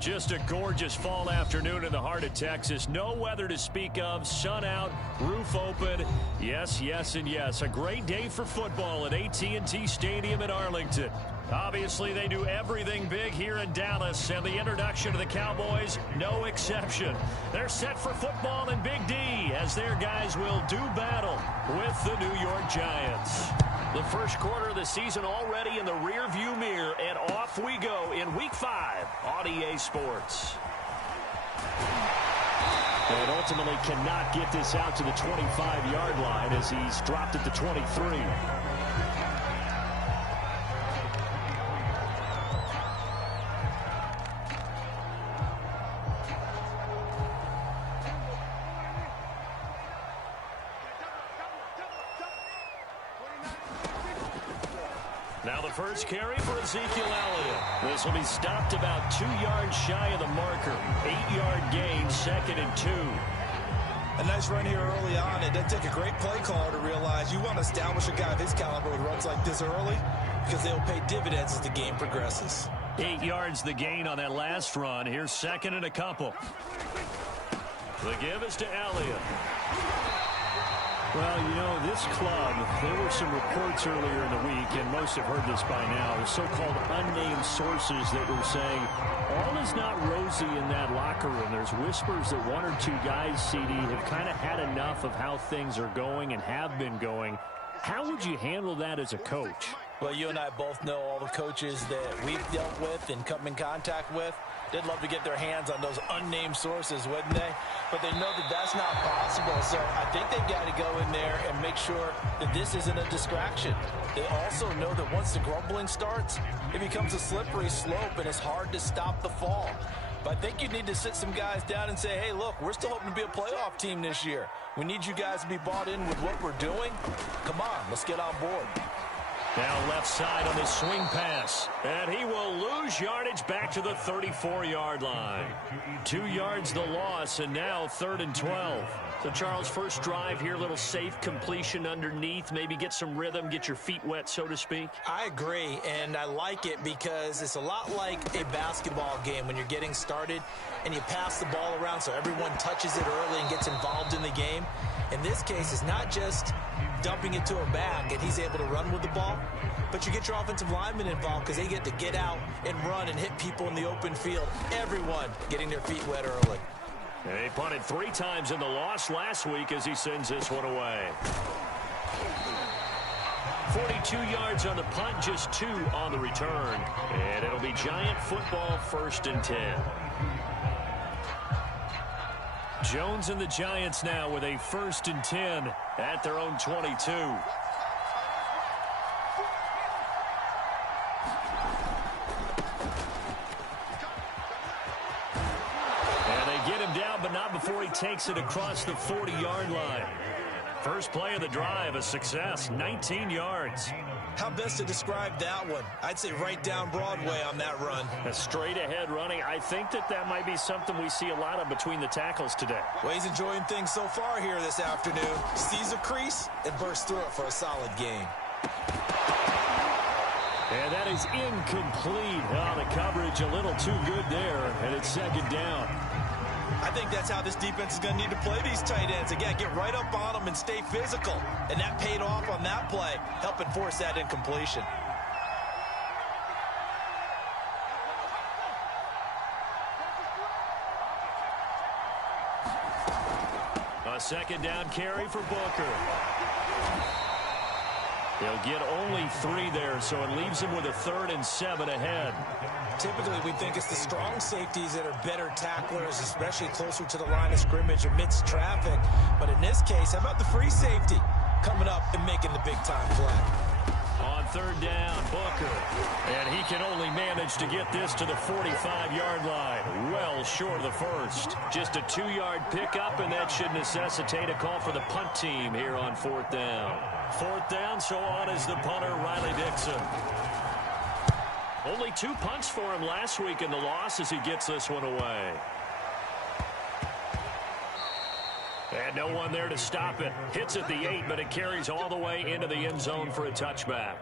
Just a gorgeous fall afternoon in the heart of Texas. No weather to speak of. Sun out, roof open. Yes, yes, and yes. A great day for football at AT&T Stadium in Arlington. Obviously, they do everything big here in Dallas, and the introduction of the Cowboys, no exception. They're set for football in Big D, as their guys will do battle with the New York Giants. The first quarter of the season already in the rear-view mirror, and off we go in Week 5 on EA Sports. And ultimately cannot get this out to the 25-yard line as he's dropped at the 23. Now the first carry for Ezekiel Elliott. This will be stopped about 2 yards shy of the marker. 8-yard gain, 2nd and 2. A nice run here early on. It doesn't take a great play caller to realize you want to establish a guy of his caliber with runs like this early because they'll pay dividends as the game progresses. 8 yards the gain on that last run. Here's 2nd and a couple. The give is to Elliott. Well, you know, this club, there were some reports earlier in the week, and most have heard this by now, so-called unnamed sources that were saying all is not rosy in that locker room. There's whispers that 1 or 2 guys, CD, have kind of had enough of how things are going and have been going. How would you handle that as a coach? Well, you and I both know all the coaches that we've dealt with and come in contact with. They'd love to get their hands on those unnamed sources, wouldn't they? But they know that that's not possible, so I think they've got to go in there and make sure that this isn't a distraction. They also know that once the grumbling starts, it becomes a slippery slope, and it's hard to stop the fall. But I think you need to sit some guys down and say, hey, look, we're still hoping to be a playoff team this year. We need you guys to be bought in with what we're doing. Come on, let's get on board. Now left side on this swing pass. And he will lose yardage back to the 34-yard line. 2 yards the loss, and now 3rd and 12. So, Charles, first drive here, little safe completion underneath. Maybe get some rhythm, get your feet wet, so to speak. I agree, and I like it because it's a lot like a basketball game when you're getting started and you pass the ball around so everyone touches it early and gets involved in the game. In this case, it's not just dumping it to a back and he's able to run with the ball, but you get your offensive linemen involved because they get to get out and run and hit people in the open field. Everyone getting their feet wet early. He punted 3 times in the loss last week as he sends this one away. 42 yards on the punt, just 2 on the return. And it'll be Giant football, 1st and 10. Jones and the Giants now with a 1st and 10 at their own 22. Down, but not before he takes it across the 40-yard line. First play of the drive, a success, 19 yards. How best to describe that one? I'd say right down Broadway on that run. A straight-ahead running. I think that might be something we see a lot of between the tackles today. Well, he's enjoying things so far here this afternoon. Sees a crease and bursts through it for a solid gain. And that is incomplete. Oh, the coverage a little too good there, and it's 2nd down. I think that's how this defense is going to need to play these tight ends. Again, get right up on them and stay physical. And that paid off on that play, helping force that incompletion. A 2nd down carry for Booker. He'll get only 3 there, so it leaves him with a 3rd and 7 ahead. Typically, we think it's the strong safeties that are better tacklers, especially closer to the line of scrimmage amidst traffic. But in this case, how about the free safety coming up and making the big-time play? On 3rd down, Booker. And he can only manage to get this to the 45-yard line. Well short of the 1st. Just a 2-yard pickup, and that should necessitate a call for the punt team here on 4th down. 4th down, so on is the punter, Riley Dixon. Only 2 punts for him last week in the loss as he gets this one away. And no one there to stop it. Hits at the 8, but it carries all the way into the end zone for a touchback.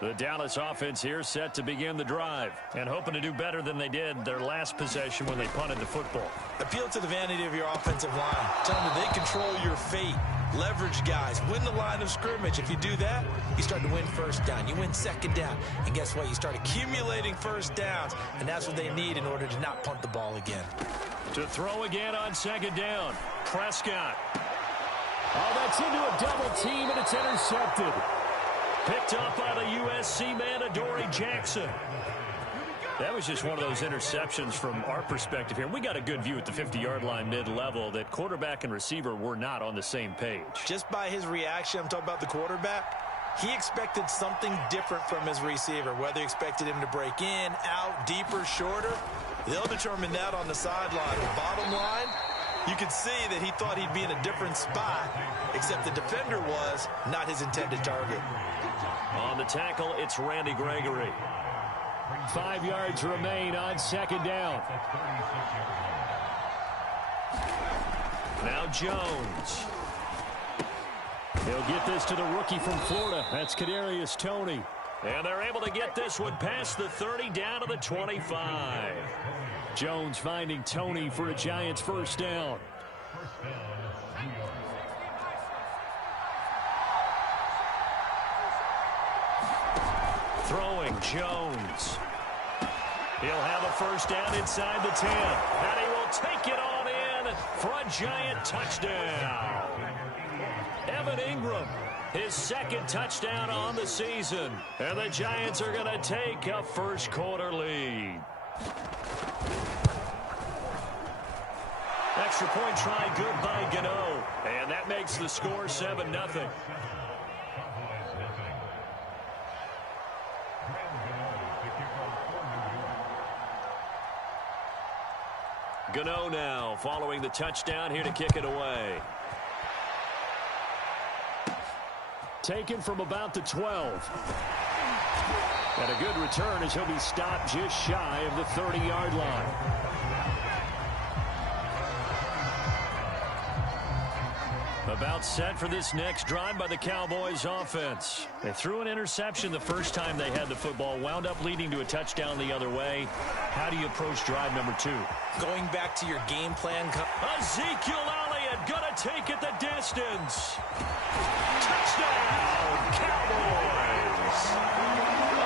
The Dallas offense here set to begin the drive and hoping to do better than they did their last possession when they punted the football. Appeal to the vanity of your offensive line. Tell them that they control your fate. Leverage guys. Win the line of scrimmage. If you do that, you start to win first down. You win second down. And guess what? You start accumulating first downs. And that's what they need in order to not punt the ball again. To throw again on second down. Prescott. Oh, that's into a double team, and it's intercepted. Picked up by the USC man, Adoree Jackson. That was just one of those interceptions from our perspective here. We got a good view at the 50-yard line mid-level that quarterback and receiver were not on the same page. Just by his reaction, I'm talking about the quarterback, he expected something different from his receiver, whether he expected him to break in, out, deeper, shorter. They'll determine that on the sideline. The bottom line, you could see that he thought he'd be in a different spot, except the defender was not his intended target. On the tackle, it's Randy Gregory. 5 yards remain on second down. Now Jones. He'll get this to the rookie from Florida. That's Kadarius Toney. And they're able to get this one past the 30 down to the 25. Jones finding Toney for a Giants first down. Throwing Jones. He'll have a first down inside the 10. And he will take it on in for a Giant touchdown. Evan Ingram, his second touchdown on the season. And the Giants are going to take a first quarter lead. Extra point try good by Gano. And that makes the score 7-0. Gano now following the touchdown here to kick it away. Taken from about the 12. And a good return as he'll be stopped just shy of the 30-yard line. About set for this next drive by the Cowboys offense. They threw an interception the first time they had the football, wound up leading to a touchdown the other way. How do you approach drive number 2? Going back to your game plan. Ezekiel Elliott gonna take it the distance. Touchdown, Cowboys!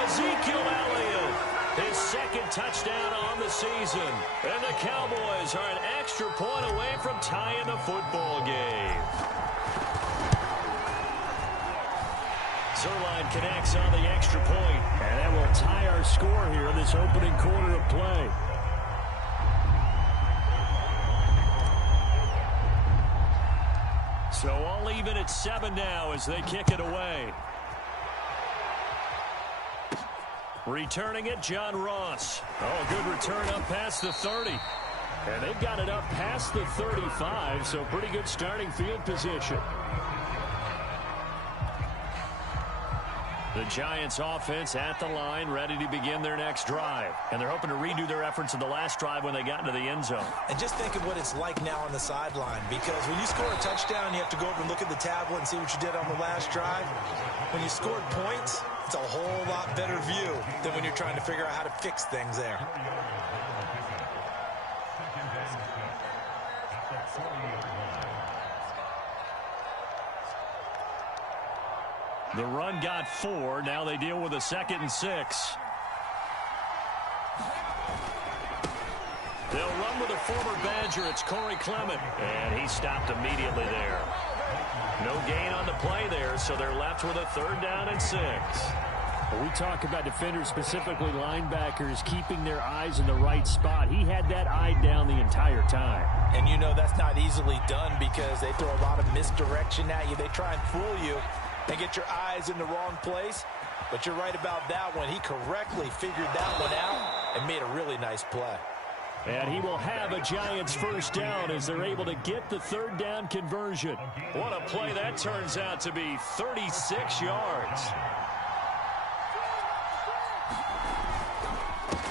Ezekiel Elliott, his second touchdown on the season. And the Cowboys are an extra point away from tying the football game. Zerline connects on the extra point, and that will tie our score here in this opening quarter of play. So all even at 7 now as they kick it away. Returning it, John Ross. Oh, good return up past the 30. And they've got it up past the 35, so pretty good starting field position. The Giants offense at the line, ready to begin their next drive. And they're hoping to redo their efforts in the last drive when they got into the end zone. And just think of what it's like now on the sideline, because when you score a touchdown, you have to go over and look at the tablet and see what you did on the last drive. When you scored points, it's a whole lot better view than when you're trying to figure out how to fix things there. The run got 4. Now they deal with a 2nd and 6. They'll run with a former Badger. It's Corey Clement. And he stopped immediately there. No gain on the play there, so they're left with a 3rd down and 6. We talk about defenders, specifically linebackers, keeping their eyes in the right spot. He had that eye down the entire time. And you know that's not easily done because they throw a lot of misdirection at you. They try and fool you and get your eyes in the wrong place. But you're right about that one. He correctly figured that one out and made a really nice play. And he will have a Giants first down as they're able to get the 3rd down conversion. What a play that turns out to be. 36 yards.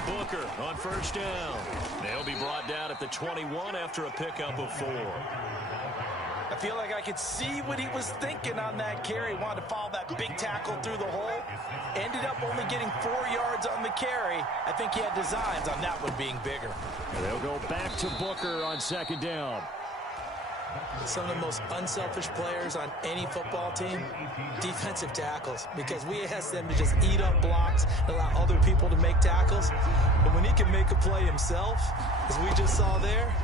Booker on first down. They'll be brought down at the 21 after a pickup of 4. I feel like I could see what he was thinking on that carry. Wanted to follow that big tackle through the hole. Ended up only getting 4 yards on the carry. I think he had designs on that one being bigger. They'll go back to Booker on second down. Some of the most unselfish players on any football team, defensive tackles, because we ask them to just eat up blocks and allow other people to make tackles. But when he can make a play himself, as we just saw there,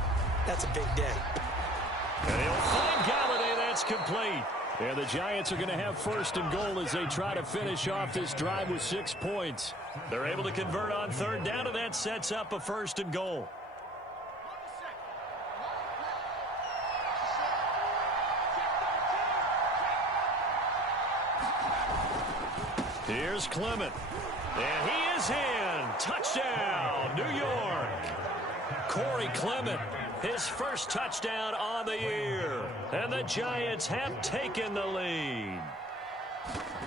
that's a big day. And he'll find Galladay. That's complete. And the Giants are going to have first and goal as they try to finish off this drive with 6 points. They're able to convert on third down, and that sets up a first and goal. Here's Clement. And he is in. Touchdown, New York. Corey Clement, his first touchdown on the year. And the Giants have taken the lead.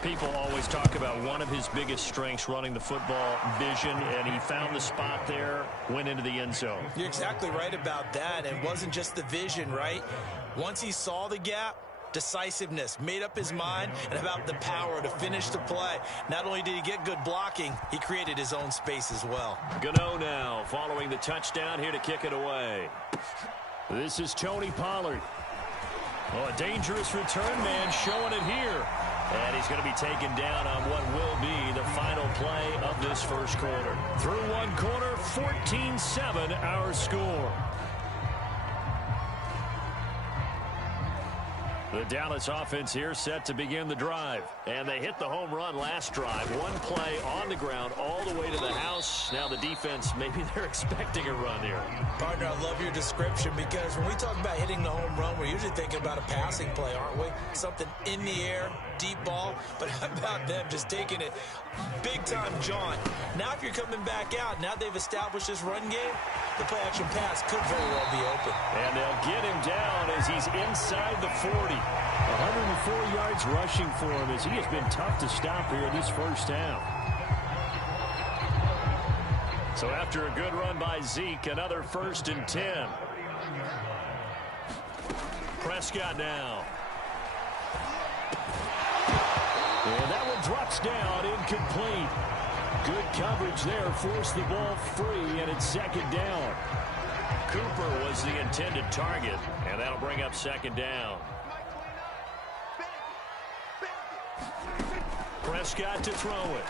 People always talk about one of his biggest strengths running the football, vision, and he found the spot there, went into the end zone. You're exactly right about that. And it wasn't just the vision, right? Once he saw the gap, decisiveness, made up his mind, and about the power to finish the play. Not only did he get good blocking, he created his own space as well. Gano now following the touchdown here to kick it away. This is Tony Pollard. Oh, a dangerous return man showing it here. And he's going to be taken down on what will be the final play of this first quarter. Through one quarter, 14-7 our score. The Dallas offense here set to begin the drive. And they hit the home run last drive. One play on the ground all the way to the house. Now the defense, maybe they're expecting a run here. Partner, I love your description because when we talk about hitting the home run, we're usually thinking about a passing play, aren't we? Something in the air, deep ball. But how about them just taking it big-time jaunt? Now if you're coming back out, now they've established this run game, the play-action pass could very well be open. And they'll get him down as he's inside the 40. 104 yards rushing for him as he has been tough to stop here in this first half. So after a good run by Zeke, another 1st and 10. Prescott now. And that one drops down, incomplete. Good coverage there, forced the ball free, and it's second down. Cooper was the intended target, and that'll bring up second down. Prescott to throw it.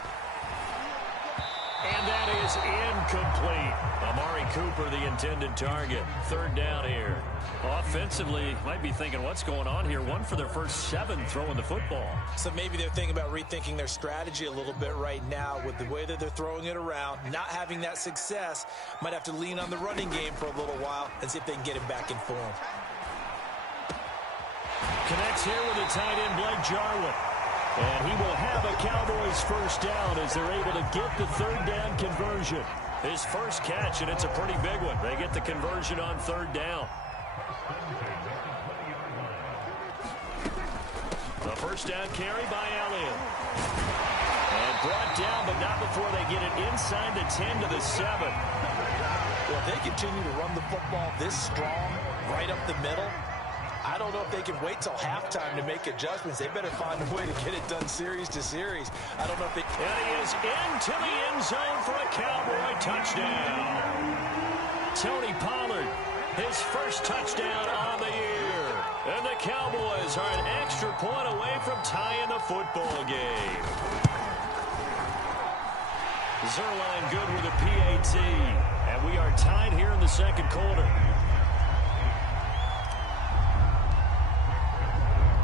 And that is incomplete. Amari Cooper, the intended target. Third down here. Offensively, might be thinking, what's going on here? One for their first 7 throwing the football. So maybe they're thinking about rethinking their strategy a little bit right now with the way that they're throwing it around. Not having that success. Might have to lean on the running game for a little while and see if they can get him back in form. Connects here with the tight end, Blake Jarwin. And he will have a Cowboys first down as they're able to get the third down conversion. His first catch, and it's a pretty big one. They get the conversion on third down. The first down carry by Elliott. And brought down, but not before they get it inside the 10 to the 7. Well, if they continue to run the football this strong, right up the middle, I don't know if they can wait till halftime to make adjustments. They better find a way to get it done series to series. I don't know if they... And he is into the end zone for a Cowboy touchdown. Tony Pollard, his first touchdown on the year. And the Cowboys are an extra point away from tying the football game. Zerline good with a PAT. And we are tied here in the second quarter.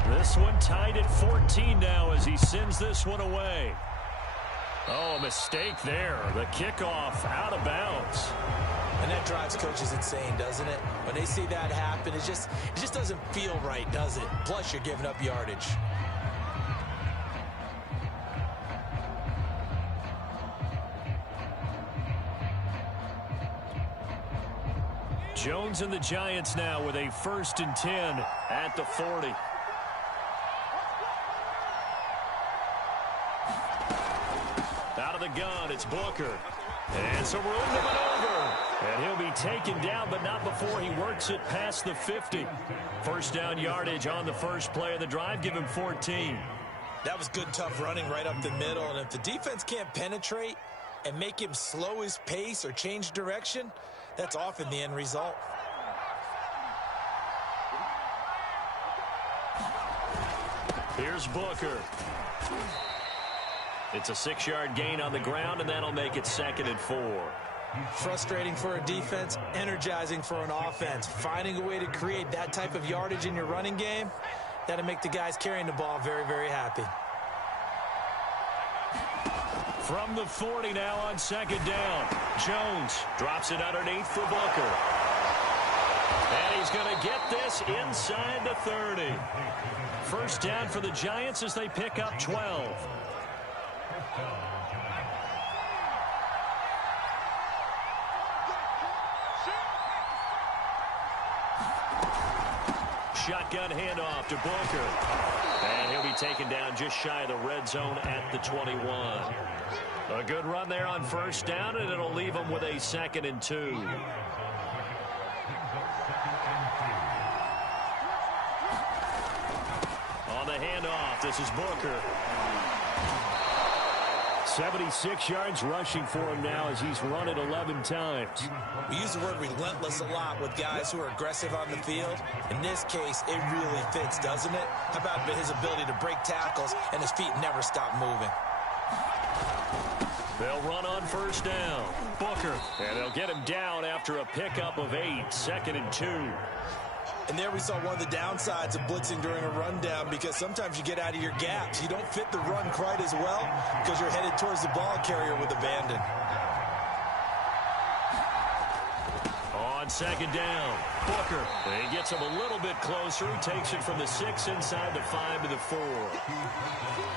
This one tied at 14 now as he sends this one away. Oh, a mistake there. The kickoff out of bounds. And that drives coaches insane, doesn't it? When they see that happen, it just doesn't feel right, does it? Plus, you're giving up yardage. Jones and the Giants now with a 1st and 10 at the 40. Out of the gun, it's Booker. And some room to maneuver. And he'll be taken down, but not before he works it past the 50. First down yardage on the first play of the drive. Give him 14. That was good, tough running right up the middle. And if the defense can't penetrate and make him slow his pace or change direction, that's often the end result. Here's Booker. It's a 6-yard gain on the ground, and that'll make it 2nd and 4. Frustrating for a defense, energizing for an offense. Finding a way to create that type of yardage in your running game, that'll make the guys carrying the ball very, very happy. From the 40 now on 2nd down. Jones drops it underneath for Booker. And he's going to get this inside the 30. First down for the Giants as they pick up 12. Shotgun handoff to Booker. And he'll be taken down just shy of the red zone at the 21. A good run there on first down, and it'll leave him with a 2nd and 2. On the handoff, this is Booker. 76 yards rushing for him now as he's run it 11 times. We use the word relentless a lot with guys who are aggressive on the field. In this case, it really fits, doesn't it? How about his ability to break tackles and his feet never stop moving? They'll run on first down. Booker. And they'll get him down after a pickup of 8. 2nd and 2. And there we saw one of the downsides of blitzing during a rundown, because sometimes you get out of your gaps. You don't fit the run quite as well because you're headed towards the ball carrier with abandon. On 2nd down, Booker. He gets him a little bit closer. He takes it from the 6 inside the 5 to the 4.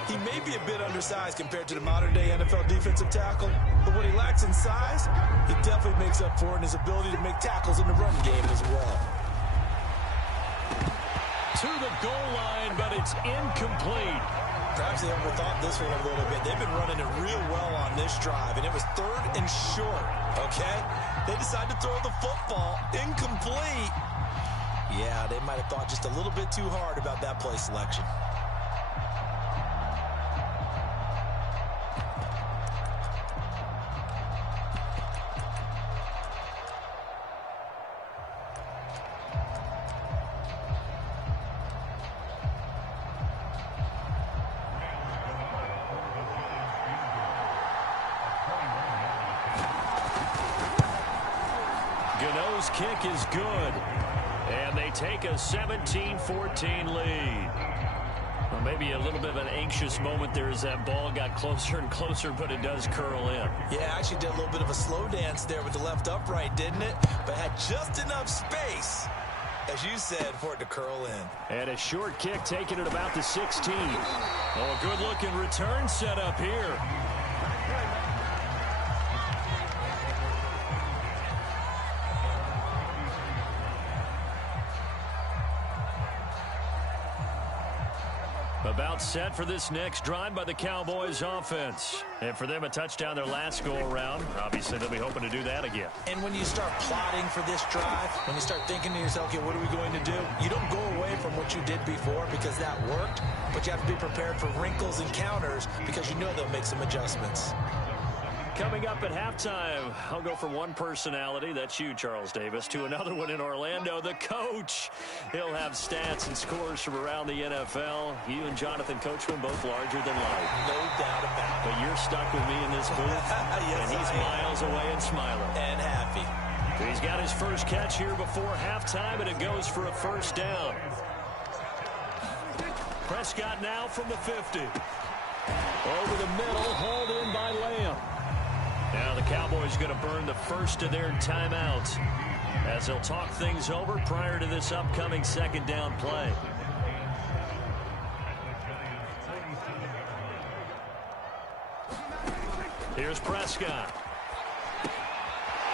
He may be a bit undersized compared to the modern-day NFL defensive tackle, but what he lacks in size, he definitely makes up for in his ability to make tackles in the run game as well. To the goal line, but it's incomplete. Perhaps they overthought this one a little bit. They've been running it real well on this drive, and it was 3rd and short, okay? They decided to throw the football incomplete. Yeah, they might have thought just a little bit too hard about that play selection. Kick is good, and they take a 17-14 lead. Well, maybe a little bit of an anxious moment there as that ball got closer and closer, but it does curl in. Yeah, actually did a little bit of a slow dance there with the left upright, didn't it? But had just enough space, as you said, for it to curl in. And a short kick taken at about the 16. Oh, a good-looking return set up here. About set for this next drive by the Cowboys offense. And for them, a touchdown their last go-around. Obviously, they'll be hoping to do that again. And when you start plotting for this drive, when you start thinking to yourself, okay, what are we going to do? You don't go away from what you did before because that worked, but you have to be prepared for wrinkles and counters because you know they'll make some adjustments. Coming up at halftime, I'll go from one personality, that's you, Charles Davis, to another one in Orlando, the coach. He'll have stats and scores from around the NFL. You and Jonathan Coachman both larger than life. No doubt about it. But you're stuck with me in this booth, yes, and he's miles away and smiling. And happy. He's got his first catch here before halftime, and it goes for a first down. Prescott now from the 50. Over the middle, hauled in by Lamb. Now the Cowboys going to burn the first of their timeouts as they'll talk things over prior to this upcoming 2nd down play. Here's Prescott.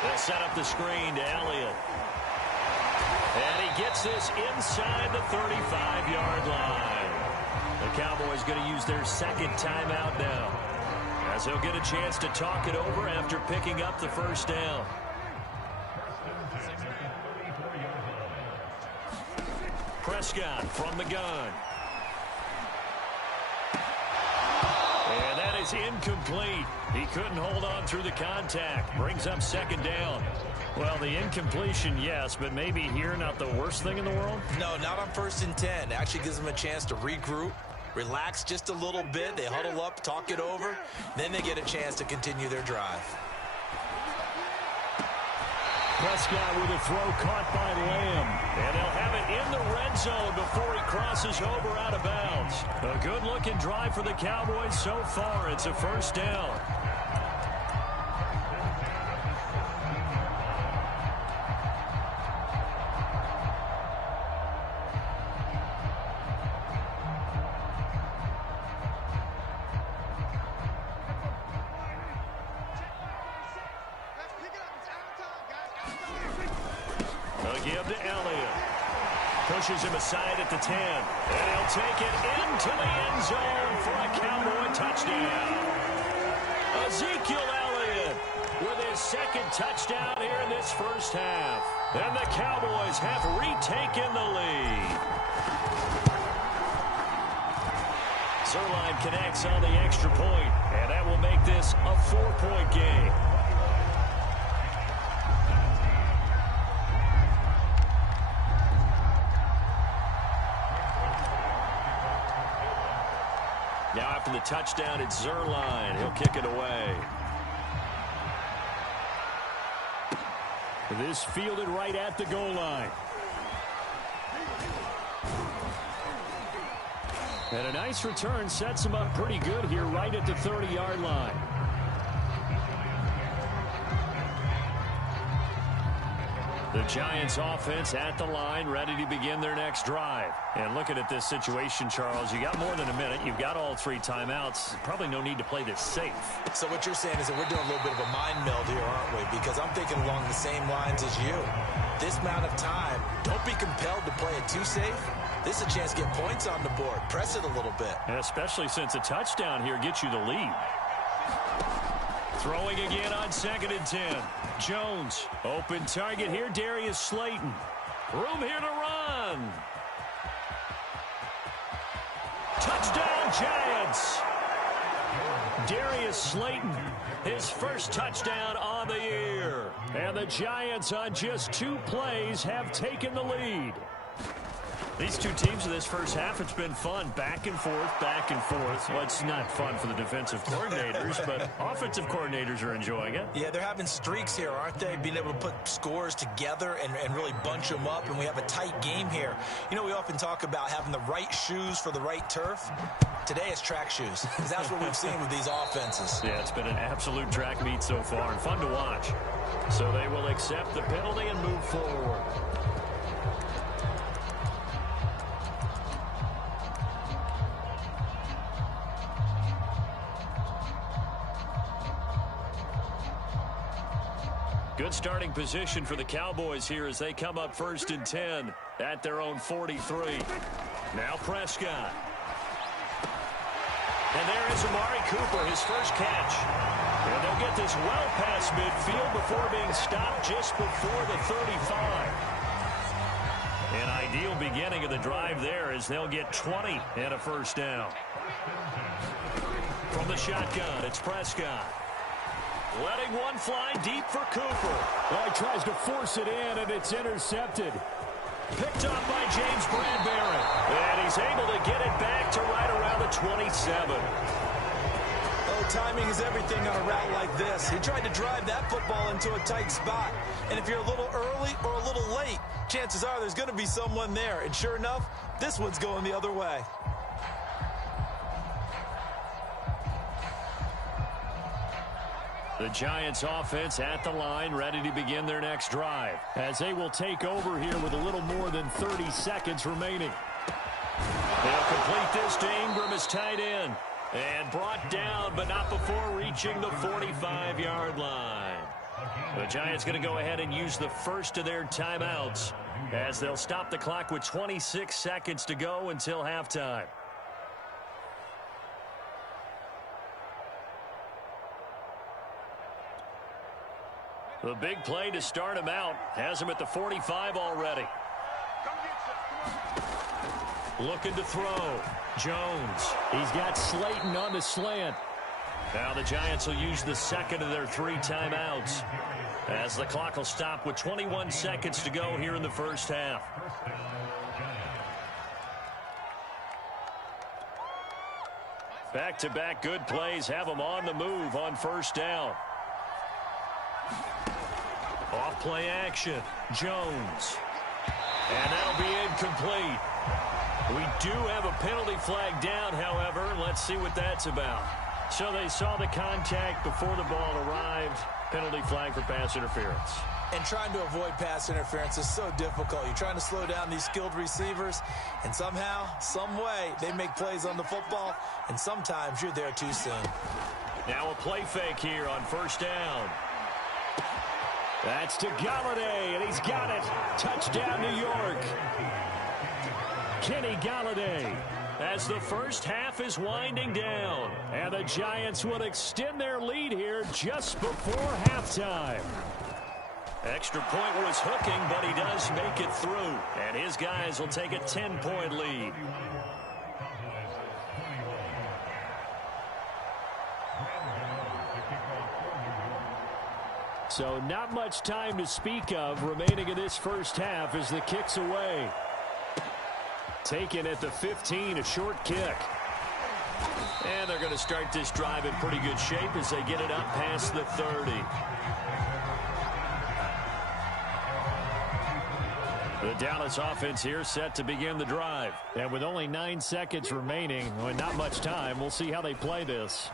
They'll set up the screen to Elliott. And he gets this inside the 35-yard line. The Cowboys going to use their 2nd timeout now, as he'll get a chance to talk it over after picking up the first down. Prescott from the gun. And that is incomplete. He couldn't hold on through the contact. Brings up second down. Well, the incompletion, yes, but maybe here not the worst thing in the world? No, not on 1st and 10. Actually gives them a chance to regroup, relax just a little bit. They huddle up, talk it over. Then they get a chance to continue their drive. Prescott with a throw caught by Lamb. And they'll have it in the red zone before he crosses over out of bounds. A good-looking drive for the Cowboys so far. It's a first down. Give to Elliott. Pushes him aside at the 10. And he'll take it into the end zone for a Cowboy touchdown. Ezekiel Elliott with his second touchdown here in this first half. And the Cowboys have retaken the lead. Zerline connects on the extra point, and that will make this a 4-point game. Now after the touchdown, it's Zerline. He'll kick it away. This fielded right at the goal line. And a nice return sets him up pretty good here right at the 30-yard line. The Giants offense at the line, ready to begin their next drive. And looking at this situation, Charles, you got more than a minute. You've got all 3 timeouts. Probably no need to play this safe. So what you're saying is that we're doing a little bit of a mind meld here, aren't we? Because I'm thinking along the same lines as you. This amount of time, don't be compelled to play it too safe. This is a chance to get points on the board. Press it a little bit. And especially since a touchdown here gets you the lead. Throwing again on 2nd and 10. Jones, open target here, Darius Slayton. Room here to run. Touchdown, Giants. Darius Slayton, his first touchdown on the year. And the Giants on just 2 plays have taken the lead. These two teams in this first half, it's been fun. Back and forth, back and forth. Well, it's not fun for the defensive coordinators, but offensive coordinators are enjoying it. Yeah, they're having streaks here, aren't they? Being able to put scores together and really bunch them up, and we have a tight game here. You know, we often talk about having the right shoes for the right turf. Today it's track shoes, because that's what we've seen with these offenses. Yeah, it's been an absolute track meet so far, and fun to watch. So they will accept the penalty and move forward. Good starting position for the Cowboys here as they come up 1st and 10 at their own 43. Now Prescott. And there is Amari Cooper, his first catch. And they'll get this well past midfield before being stopped just before the 35. An ideal beginning of the drive there as they'll get 20 and a first down. From the shotgun, it's Prescott. Letting one fly deep for Cooper. Well, he tries to force it in, and it's intercepted. Picked up by James Bradbury. And he's able to get it back to right around the 27. Oh, timing is everything on a route like this. He tried to drive that football into a tight spot. And if you're a little early or a little late, chances are there's going to be someone there. And sure enough, this one's going the other way. The Giants offense at the line, ready to begin their next drive, as they will take over here with a little more than 30 seconds remaining. They'll complete this to Ingram as tight end, and brought down, but not before reaching the 45-yard line. The Giants going to go ahead and use the first of their timeouts, as they'll stop the clock with 26 seconds to go until halftime. The big play to start him out has him at the 45 already. Looking to throw. Jones. He's got Slayton on the slant. Now the Giants will use the second of their 3 timeouts, as the clock will stop with 21 seconds to go here in the first half. Back-to-back good plays have them on the move on first down. Off play action. Jones. And that'll be incomplete. We do have a penalty flag down, however. Let's see what that's about. So they saw the contact before the ball arrived. Penalty flag for pass interference. And trying to avoid pass interference is so difficult. You're trying to slow down these skilled receivers, and somehow, some way, they make plays on the football, and sometimes you're there too soon. Now a play fake here on first down. That's to Galladay, and he's got it. Touchdown, New York. Kenny Galladay, as the first half is winding down, and the Giants will extend their lead here just before halftime. Extra point was hooking, but he does make it through, and his guys will take a 10-point lead. So not much time to speak of remaining in this first half as the kick's away. Taken at the 15, a short kick. And they're going to start this drive in pretty good shape as they get it up past the 30. The Dallas offense here set to begin the drive. And with only 9 seconds remaining, well, not much time, we'll see how they play this.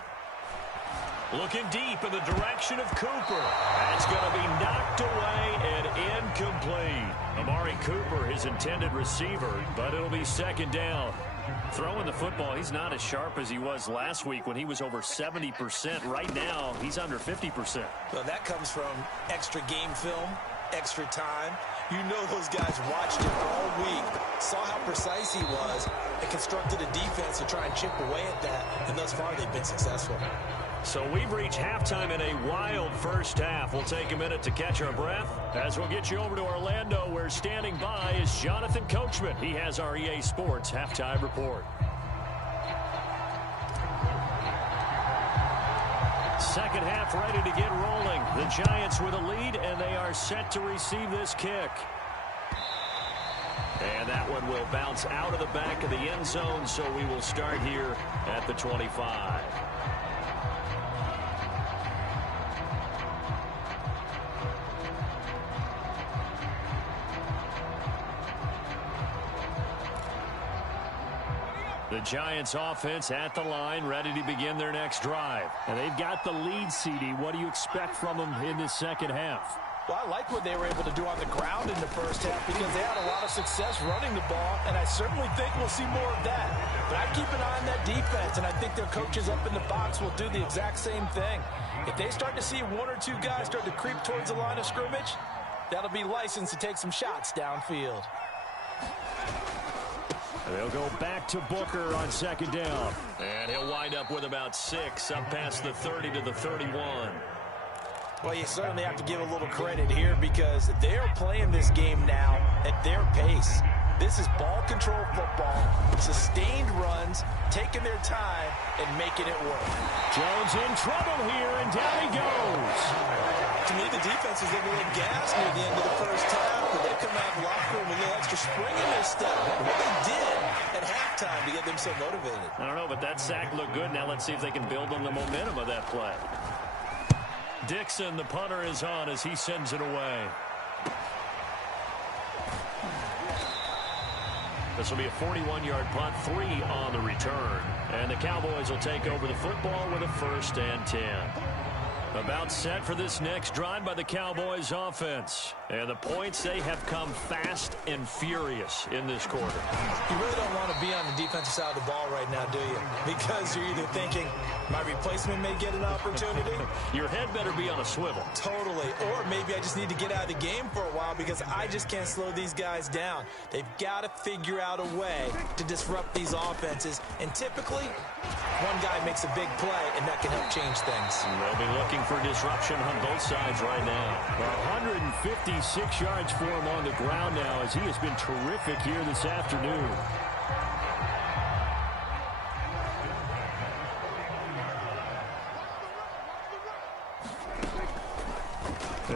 Looking deep in the direction of Cooper. That's going to be knocked away and incomplete. Amari Cooper, his intended receiver, but it'll be second down. Throwing the football, he's not as sharp as he was last week when he was over 70%. Right now, he's under 50%. Well, that comes from extra game film, extra time. You know those guys watched him all week, saw how precise he was, and constructed a defense to try and chip away at that, and thus far they've been successful. So we've reached halftime in a wild first half. We'll take a minute to catch our breath as we'll get you over to Orlando, where standing by is Jonathan Coachman. He has our EA Sports halftime report. Second half ready to get rolling. The Giants with a lead, and they are set to receive this kick. And that one will bounce out of the back of the end zone, so we will start here at the 25. The Giants offense at the line, ready to begin their next drive. And they've got the lead, CD. What do you expect from them in this second half? Well, I like what they were able to do on the ground in the first half because they had a lot of success running the ball, and I certainly think we'll see more of that. But I keep an eye on that defense, and I think their coaches up in the box will do the exact same thing. If they start to see 1 or 2 guys start to creep towards the line of scrimmage, that'll be licensed to take some shots downfield. They'll go back to Booker on second down. And he'll wind up with about 6 up past the 30 to the 31. Well, you certainly have to give a little credit here because they're playing this game now at their pace. This is ball control football, sustained runs, taking their time, and making it work. Jones in trouble here, and down he goes. To me, the defense was looking a little gassed near the end of the first half, but they come out of the locker room with a little extra spring in their step. What they did at halftime to get them so motivated. I don't know, but that sack looked good. Now let's see if they can build on the momentum of that play. Dixon, the punter, is on as he sends it away. This will be a 41-yard punt, 3 on the return. And the Cowboys will take over the football with a 1st and 10. About set for this next drive by the Cowboys offense. And the points, they have come fast and furious in this quarter. You really don't want to be on the defensive side of the ball right now, do you? Because you're either thinking, my replacement may get an opportunity. Your head better be on a swivel. Totally. Or maybe I just need to get out of the game for a while because I just can't slow these guys down. They've got to figure out a way to disrupt these offenses. And typically, one guy makes a big play, and that can help change things. And they'll be looking for disruption on both sides right now. 156 yards for him on the ground now as he has been terrific here this afternoon.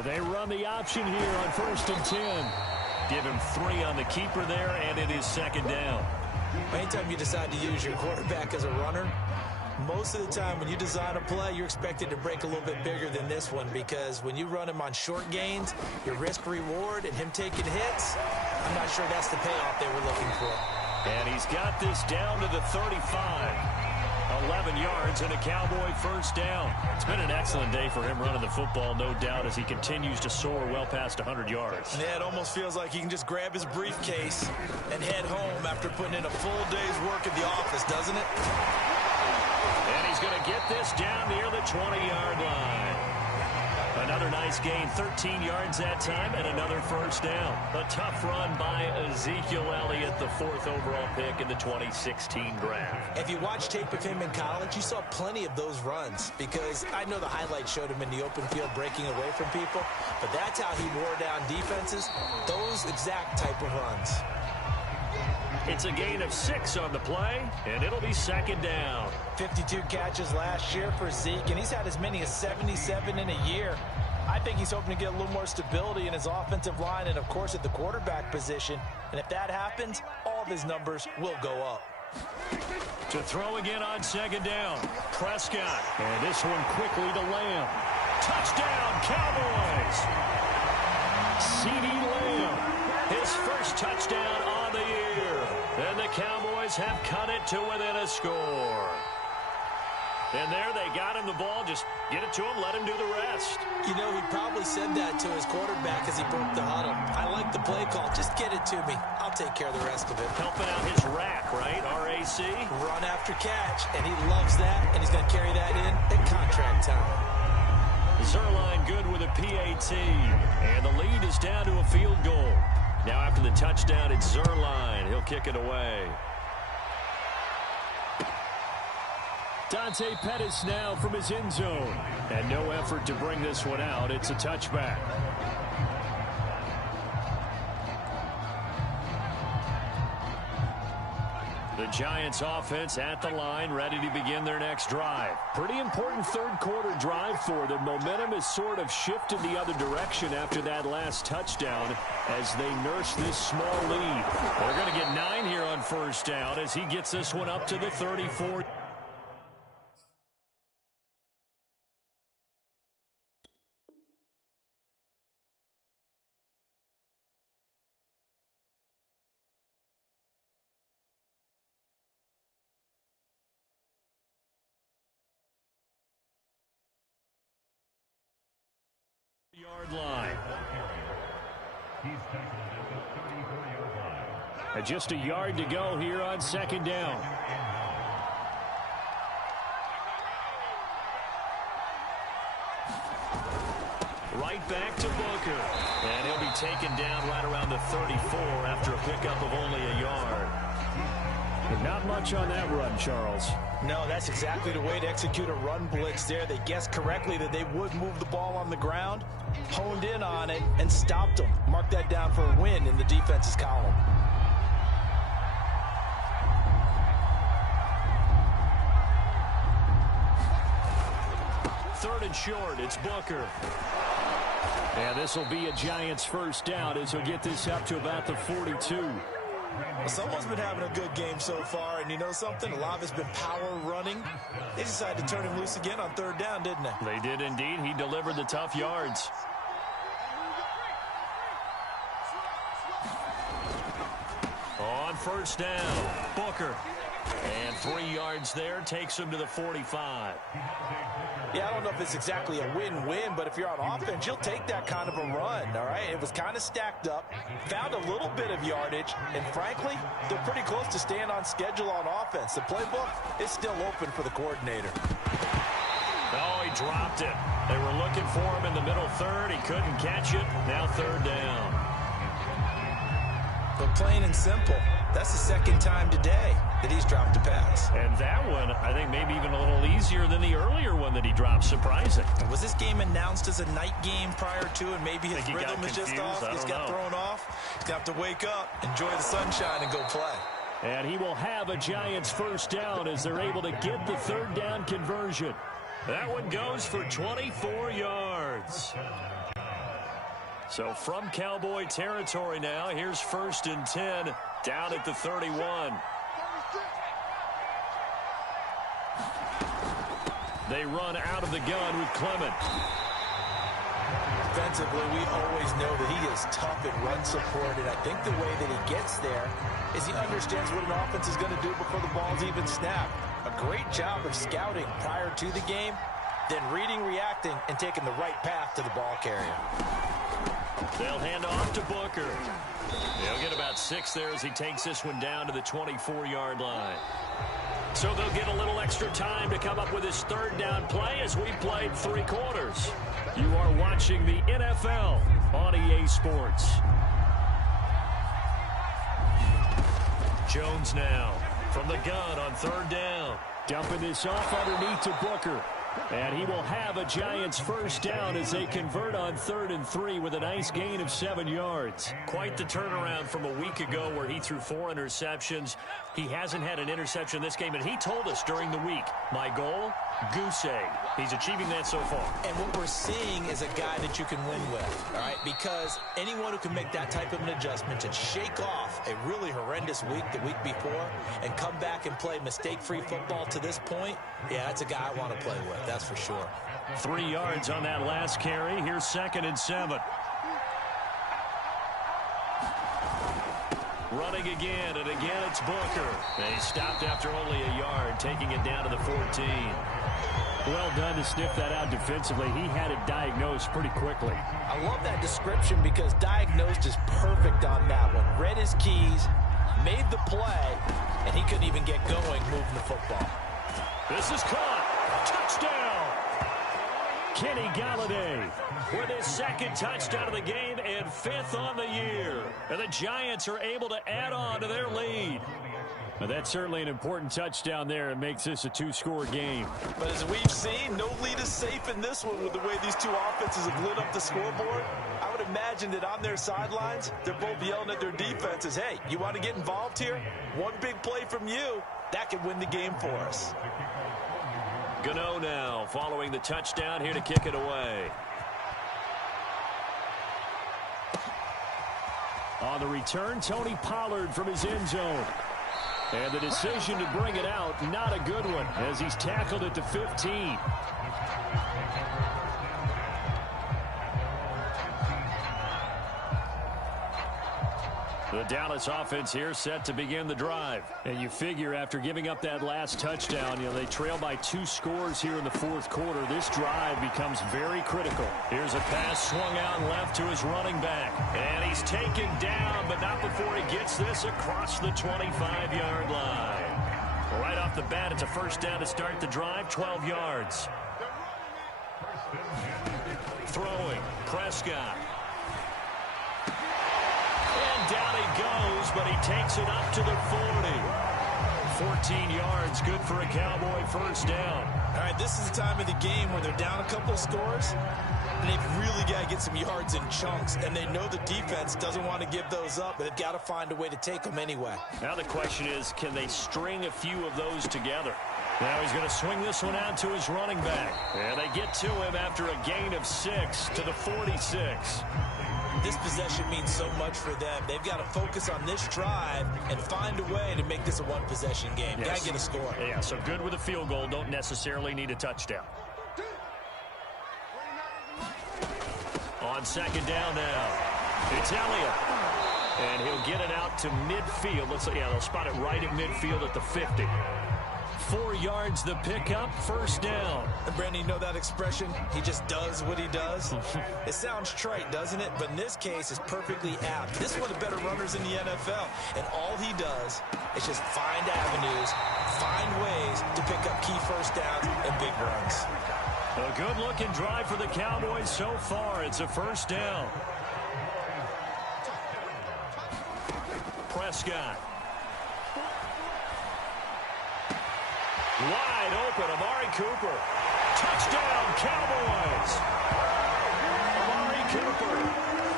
They run the option here on 1st and 10. Give him 3 on the keeper there, and it is 2nd down. Anytime you decide to use your quarterback as a runner, most of the time when you design a play, you're expected to break a little bit bigger than this one, because when you run him on short gains, your risk-reward and him taking hits, I'm not sure that's the payoff they were looking for. And he's got this down to the 35. 11 yards and a Cowboy 1st down. It's been an excellent day for him running the football, no doubt, as he continues to soar well past 100 yards. Yeah, it almost feels like he can just grab his briefcase and head home after putting in a full day's work at the office, doesn't it? And he's going to get this down near the 20-yard line. Another nice gain, 13 yards that time, and another 1st down. A tough run by Ezekiel Elliott, the 4th overall pick in the 2016 draft. If you watch tape of him in college, you saw plenty of those runs, because I know the highlights showed him in the open field breaking away from people, but that's how he wore down defenses, those exact type of runs. It's a gain of 6 on the play, and it'll be 2nd down. 52 catches last year for Zeke, and he's had as many as 77 in a year. I think he's hoping to get a little more stability in his offensive line and, of course, at the quarterback position. And if that happens, all of his numbers will go up. To throw again on 2nd down, Prescott. And this one quickly to Lamb. Touchdown, Cowboys! CeeDee Lamb, his first touchdown on the year. And the Cowboys have cut it to within a score. And there they got him the ball. Just get it to him, let him do the rest. You know, he probably said that to his quarterback as he broke the huddle. I like the play call. Just get it to me. I'll take care of the rest of it. Helping out his rack, right? RAC. Run after catch, and he loves that, and he's going to carry that in at contract time. Zerline good with a PAT. And the lead is down to a field goal. Now after the touchdown, it's Zerline. He'll kick it away. Dante Pettis now from his end zone. And no effort to bring this one out. It's a touchback. The Giants offense at the line, ready to begin their next drive. Pretty important 3rd quarter drive for them. Momentum has sort of shifted the other direction after that last touchdown as they nurse this small lead. They're going to get 9 here on 1st down as he gets this one up to the 34. Yard line. And just a yard to go here on 2nd down. Right back to Booker. And he'll be taken down right around the 34 after a pickup of only a yard. Not much on that run, Charles. No, that's exactly the way to execute a run blitz there. They guessed correctly that they would move the ball on the ground, honed in on it, and stopped them. Mark that down for a win in the defense's column. 3rd and short, it's Booker. And this will be a Giants 1st down as he'll get this up to about the 42. Well, someone's been having a good game so far, and you know something? A lot of it's been power running. They decided to turn him loose again on 3rd down, didn't they? They did indeed. He delivered the tough yards. On 1st down, Booker. And 3 yards there takes him to the 45. Yeah, I don't know if it's exactly a win-win, but if you're on offense, you'll take that kind of a run, all right? It was kind of stacked up, found a little bit of yardage, and frankly, they're pretty close to staying on schedule on offense. The playbook is still open for the coordinator. Oh, he dropped it. They were looking for him in the middle 3rd. He couldn't catch it. Now 3rd down. But plain and simple, that's the 2nd time today that he's dropped a pass. And that one, I think, maybe even a little easier than the earlier one that he dropped. Surprising. Was this game announced as a night game prior to, and maybe his rhythm is just off? He just got thrown off. He's going to have to wake up, enjoy the sunshine, and go play. And he will have a Giants 1st down as they're able to get the 3rd down conversion. That one goes for 24 yards. So from Cowboy territory now, here's 1st and 10 down at the 31. They run out of the gun with Clement. Defensively, we always know that he is tough in run support, and I think the way that he gets there is he understands what an offense is going to do before the ball's even snapped. A great job of scouting prior to the game, then reading, reacting, and taking the right path to the ball carrier. They'll hand off to Booker. He'll get about 6 there as he takes this one down to the 24-yard line. So they'll get a little extra time to come up with his 3rd down play as we played 3 quarters. You are watching the NFL on EA Sports. Jones now from the gun on 3rd down. Dumping this off underneath to Booker. And he will have a Giants 1st down as they convert on 3rd and 3 with a nice gain of 7 yards. Quite the turnaround from a week ago where he threw 4 interceptions. He hasn't had an interception this game, and he told us during the week, my goal, goose egg. He's achieving that so far. And what we're seeing is a guy that you can win with, all right? Because anyone who can make that type of an adjustment and shake off a really horrendous week the week before and come back and play mistake-free football to this point, yeah, that's a guy I want to play with, that's for sure. 3 yards on that last carry. Here's 2nd and 7. Running again, and again it's Booker. They stopped after only a yard, taking it down to the 14. Well done to sniff that out defensively. He had it diagnosed pretty quickly. I love that description because diagnosed is perfect on that one. Read his keys, made the play, and he couldn't even get going moving the football. This is caught. Touchdown. Kenny Galladay with his 2nd touchdown of the game and 5th on the year. And the Giants are able to add on to their lead. Now that's certainly an important touchdown there. It makes this a 2-score game. But as we've seen, no lead is safe in this one with the way these two offenses have lit up the scoreboard. I would imagine that on their sidelines, they're both yelling at their defenses, hey, you want to get involved here? One big play from you, that could win the game for us. Gano now following the touchdown here to kick it away. On the return, Tony Pollard from his end zone. And the decision to bring it out, not a good one, as he's tackled at the 15. The Dallas offense here set to begin the drive. And you figure after giving up that last touchdown, they trail by 2 scores here in the 4th quarter. This drive becomes very critical. Here's a pass swung out left to his running back. And he's taken down, but not before he gets this across the 25-yard line. Right off the bat, it's a 1st down to start the drive, 12 yards. Throwing, Prescott. Down he goes, but he takes it up to the 40. 14 yards, good for a Cowboy 1st down. All right, this is the time of the game where they're down a couple of scores, and they've really got to get some yards in chunks, and they know the defense doesn't want to give those up, but they've got to find a way to take them anyway. Now the question is, can they string a few of those together? Now he's going to swing this one out to his running back. And they get to him after a gain of 6 to the 46. This possession means so much for them. They've got to focus on this drive and find a way to make this a 1-possession game. Got to get a score. Yeah, so good with a field goal. Don't necessarily need a touchdown. On 2nd down now, it's Elliott. And he'll get it out to midfield. Let's see, yeah, they'll spot it right at midfield at the 50. 4 yards the pickup, 1st down. And Brandon, you know that expression? He just does what he does. It sounds trite, doesn't it? But in this case, it's perfectly apt. This is one of the better runners in the NFL. And all he does is just find avenues, find ways to pick up key 1st downs and big runs. A good-looking drive for the Cowboys so far. It's a 1st down. Prescott. Wide open, Amari Cooper. Touchdown, Cowboys. Amari Cooper,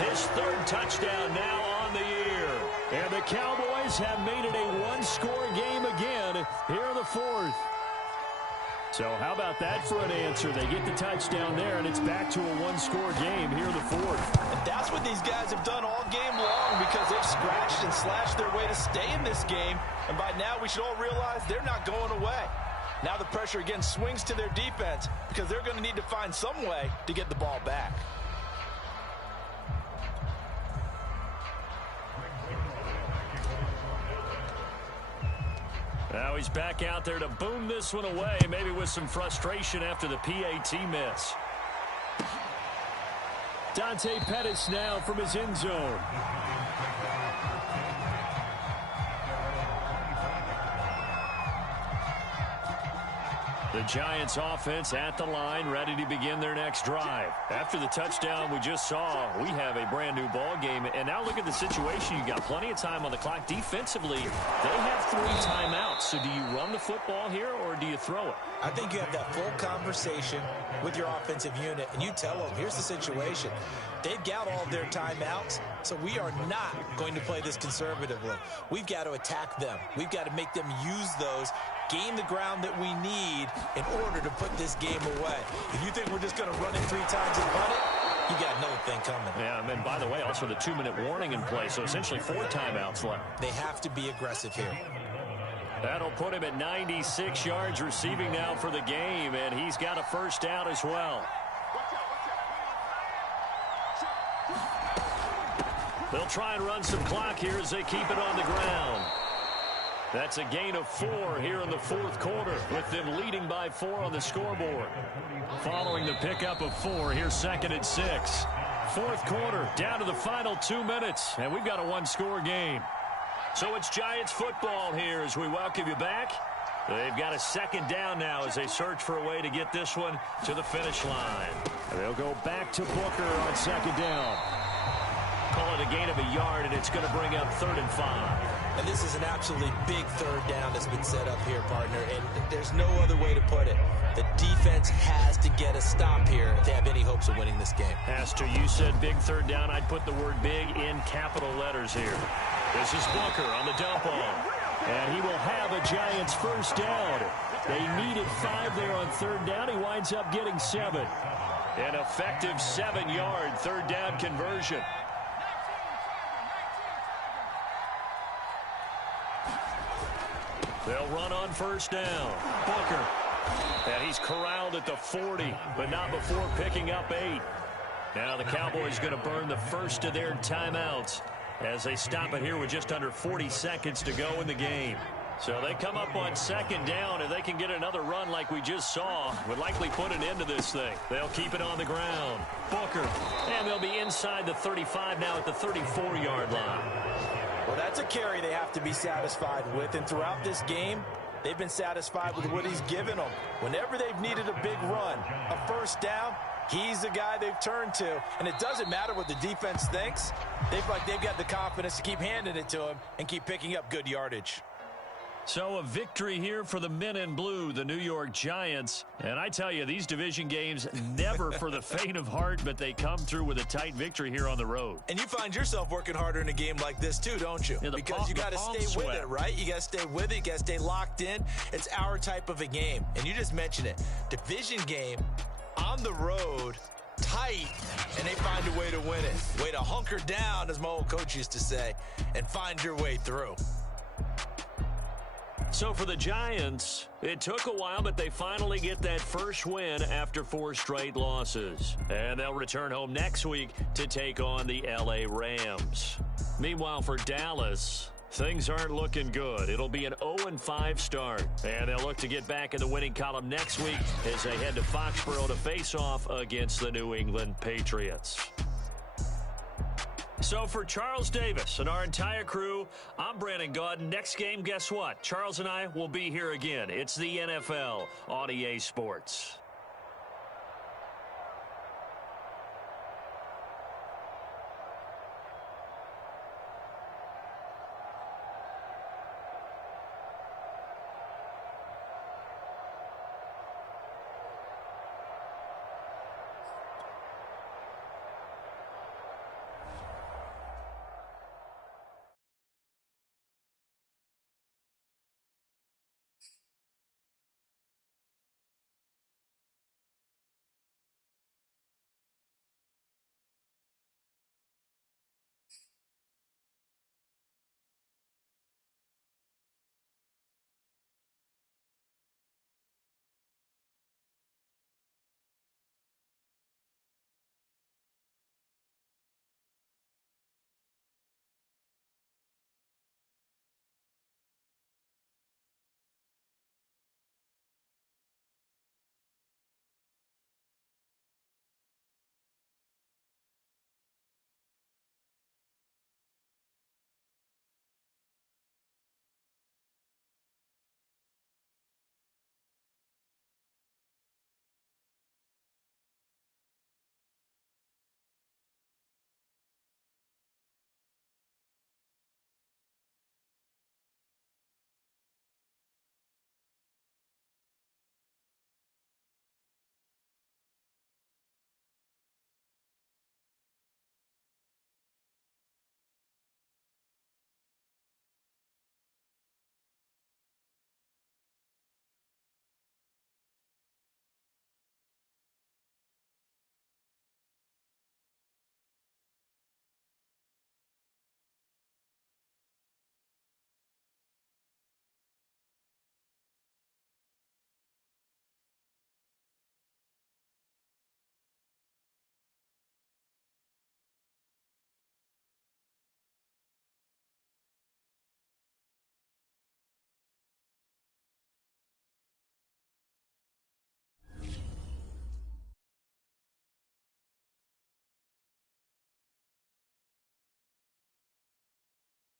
his 3rd touchdown now on the year. And the Cowboys have made it a 1-score game again here in the 4th. So how about that for an answer? They get the touchdown there, and it's back to a one-score game here in the fourth. And that's what these guys have done all game long because they've scratched and slashed their way to stay in this game. And by now, we should all realize they're not going away. Now the pressure again swings to their defense because they're going to need to find some way to get the ball back. Now he's back out there to boom this one away, maybe with some frustration after the PAT miss. Dante Pettis now from his end zone. The Giants offense at the line, ready to begin their next drive. After the touchdown we just saw, we have a brand new ball game. And now look at the situation. You got plenty of time on the clock. Defensively, they have 3 timeouts. So do you run the football here or do you throw it? I think you have that full conversation with your offensive unit, and you tell them, here's the situation. They've got all their timeouts, so we are not going to play this conservatively. We've got to attack them. We've got to make them use those, gain the ground that we need in order to put this game away. If you think we're just going to run it 3 times and punt it, you got another thing coming. Yeah, and by the way, also the 2-minute warning in play, so essentially 4 timeouts left. They have to be aggressive here. That'll put him at 96 yards receiving now for the game, and he's got a first down as well. They'll try and run some clock here as they keep it on the ground. That's a gain of 4 here in the fourth quarter, with them leading by 4 on the scoreboard. Following the pickup of 4, here's 2nd and 6. Fourth quarter, down to the final 2 minutes, and we've got a one-score game. So it's Giants football here as we welcome you back. They've got a second down now as they search for a way to get this one to the finish line. They'll go back to Booker on 2nd down. Call it a gain of a yard, and it's going to bring up 3rd and 5. And this is an absolutely big 3rd down that's been set up here, partner, and there's no other way to put it. The defense has to get a stop here if they have any hopes of winning this game. Has to. You said big 3rd down. I'd put the word big in capital letters here. This is Booker on the dump off. And he will have a Giants first down. They needed 5 there on 3rd down. He winds up getting 7. An effective 7-yard 3rd down conversion. They'll run on first down. Booker. And he's corralled at the 40, but not before picking up 8. Now the Cowboys going to burn the first of their timeouts as they stop it here with just under 40 seconds to go in the game. So they come up on 2nd down. If they can get another run like we just saw, would likely put an end to this thing. They'll keep it on the ground. Booker. And they'll be inside the 35 now at the 34-yard line. Well, that's a carry they have to be satisfied with. And throughout this game, they've been satisfied with what he's given them. Whenever they've needed a big run, a first down, he's the guy they've turned to. And it doesn't matter what the defense thinks. They've got the confidence to keep handing it to him and keep picking up good yardage. So a victory here for the men in blue, the New York Giants. And I tell you, these division games never for the faint of heart, but they come through with a tight victory here on the road. And you find yourself working harder in a game like this too, don't you? Yeah, because you got to stay with it, right? You got to stay with it. You got to stay locked in. It's our type of a game. And you just mentioned it. Division game on the road, tight, and they find a way to win it. Way to hunker down, as my old coach used to say, and find your way through. So for the Giants, it took a while, but they finally get that first win after 4 straight losses. And they'll return home next week to take on the LA Rams. Meanwhile, for Dallas, things aren't looking good. It'll be an 0-5 start. And they'll look to get back in the winning column next week as they head to Foxborough to face off against the New England Patriots. So for Charles Davis and our entire crew, I'm Brandon Gaudin. Next game, guess what? Charles and I will be here again. It's the NFL on EA Sports.